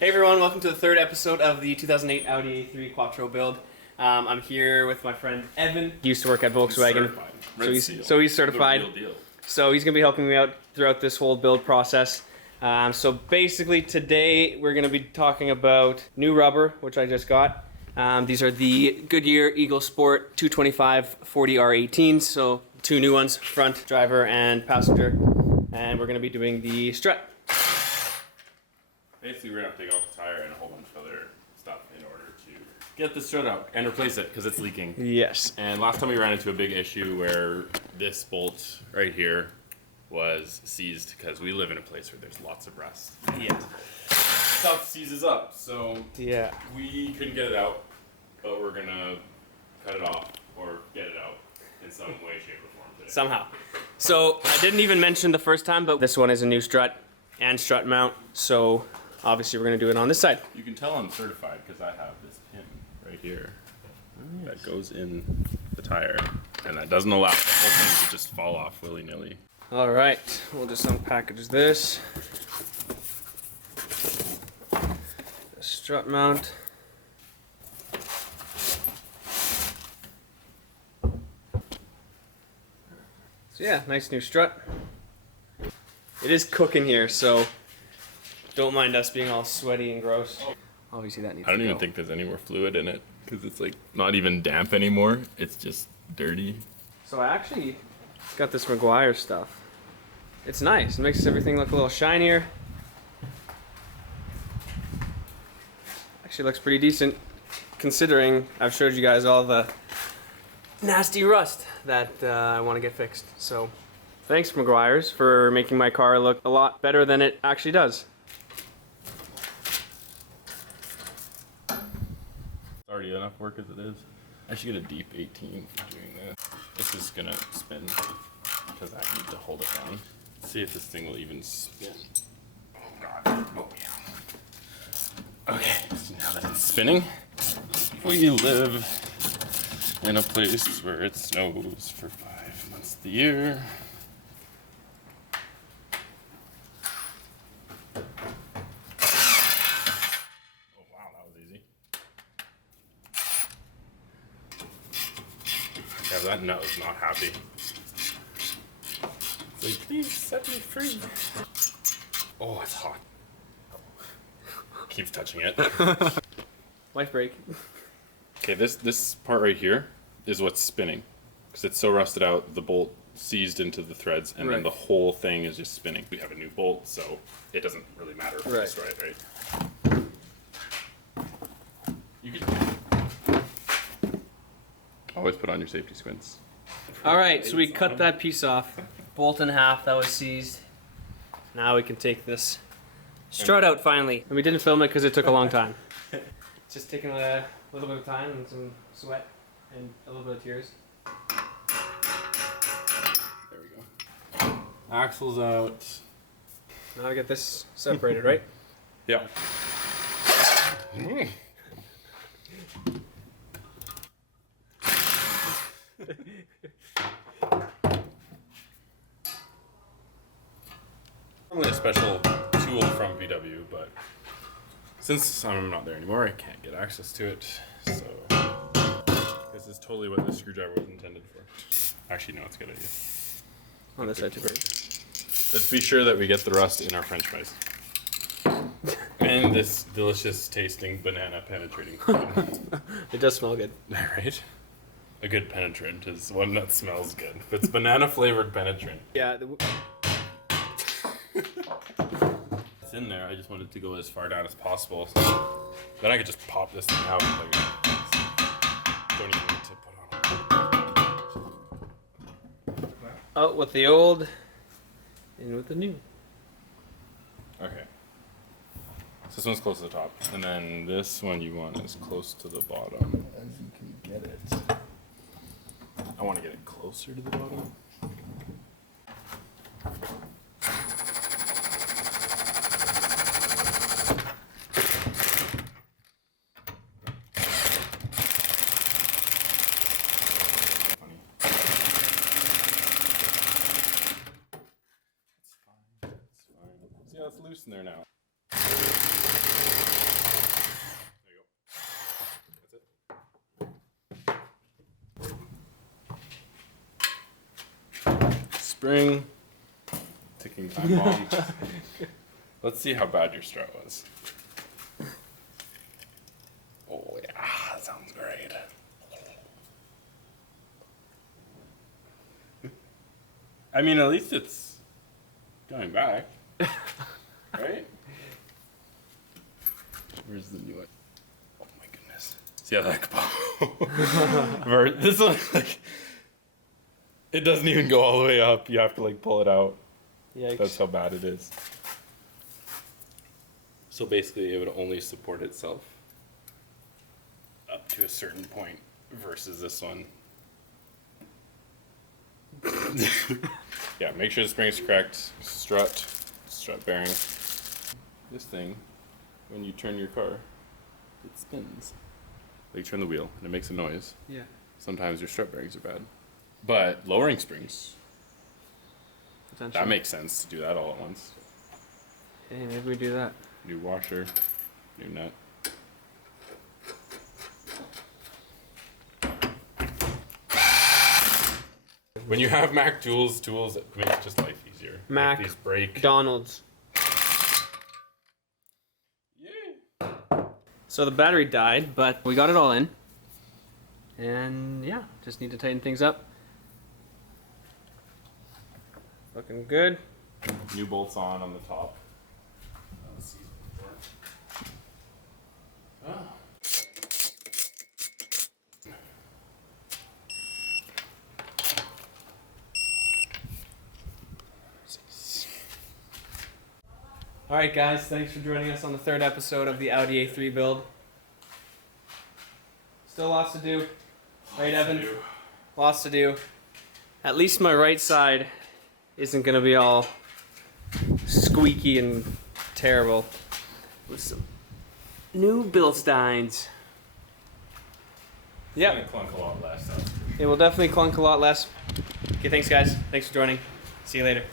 Hey everyone, welcome to the third episode of the 2008 Audi A3 Quattro build. I'm here with my friend Evan. He used to work at Volkswagen. So he's certified. So he's going to be helping me out throughout this whole build process. So basically today we're going to be talking about new rubber, which I just got. These are the Goodyear Eagle Sport 225 40R18s. So two new ones, front, driver, and passenger. And we're going to be doing the strut. Basically, we're going to have to take off the tire and a whole bunch of other stuff in order to get the strut out and replace it because it's leaking. Yes. And last time we ran into a big issue where this bolt right here was seized because we live in a place where there's lots of rust. Yeah. Stuff seizes up, so yeah, we couldn't get it out, but we're going to cut it off or get it out in some way, shape, or form today. Somehow. So I didn't even mention the first time, but this one is a new strut and strut mount, so obviously we're going to do it on this side. You can tell I'm certified because I have this pin right here that goes in the tire, and that doesn't allow the whole thing to just fall off willy-nilly. All right, we'll just unpackage this. The strut mount. So yeah, nice new strut. It is cooking here, so don't mind us being all sweaty and gross. Obviously that needs to go. I don't even think there's any more fluid in it because it's like not even damp anymore. It's just dirty. So I actually got this McGuire stuff. It's nice. It makes everything look a little shinier. Actually looks pretty decent considering I've showed you guys all the nasty rust that I want to get fixed. So thanks McGuire's for making my car look a lot better than it actually does. It's already enough work as it is. I should get a deep 18 for doing this. This is gonna spin because I need to hold it down. Let's see if this thing will even spin. Oh god. Oh yeah. Okay, so now that it's spinning, we live in a place where it snows for 5 months of the year. Oh wow, that was easy. Yeah, that nut was not happy. It's like, please set me free. Oh, it's hot. Keeps touching it. Life break. Okay, this part right here is what's spinning because it's so rusted out. The bolt seized into the threads, and then the whole thing is just spinning. We have a new bolt, so it doesn't really matter if it's right. You could always put on your safety squints. All right, so we cut that piece off, bolt in half that was seized. Now we can take this strut out finally. And we didn't film it because it took a long time. It's just taking a little bit of time and some sweat and a little bit of tears. There we go. Axle's out. Now I get this separated, right? Yeah. Normally a special tool from VW, but since I'm not there anymore, I can't get access to it. So this is totally what the screwdriver was intended for. Actually, no, it's a good idea. On this side too, right? Let's be sure that we get the rust in our French fries. And this delicious tasting banana penetrating food. It does smell good. Right? A good penetrant is one that smells good. If it's banana flavored penetrant. Yeah. It's in there. I just want it to go as far down as possible. So then I could just pop this thing out. Like, don't even need to put on. Out with the old, in with the new. Okay. So this one's close to the top, and then this one you want as close to the bottom as you can get it. I want to get it closer to the bottom. It's fine. See how it's loose in there now. spring. Ticking time bomb. Let's see how bad your strut was. Oh yeah, that sounds great. I mean, at least it's going back, right? Where's the new one? Oh my goodness. See how that this one, like, it doesn't even go all the way up. You have to like pull it out. Yikes. That's how bad it is. So basically, it would only support itself up to a certain point versus this one. Yeah, make sure the spring is correct. Strut bearing. This thing, when you turn your car, it spins. Like, you turn the wheel and it makes a noise. Yeah. Sometimes your strut bearings are bad. But lowering springs, that makes sense to do that all at once. Hey, maybe we do that. New washer, new nut. When you have Mac tools make just life easier. Mac, like these break. McDonald's. Yay! So the battery died, but we got it all in. And yeah, just need to tighten things up. Looking good. New bolts on the top. Oh. Alright guys, thanks for joining us on the third episode of the Audi A3 build. Still lots to do. Right, Evan? Lots to do. At least my right side isn't going to be all squeaky and terrible. With some new Bilsteins. Yep. It's gonna clunk a lot less. It will definitely clunk a lot less. Okay, thanks guys. Thanks for joining. See you later.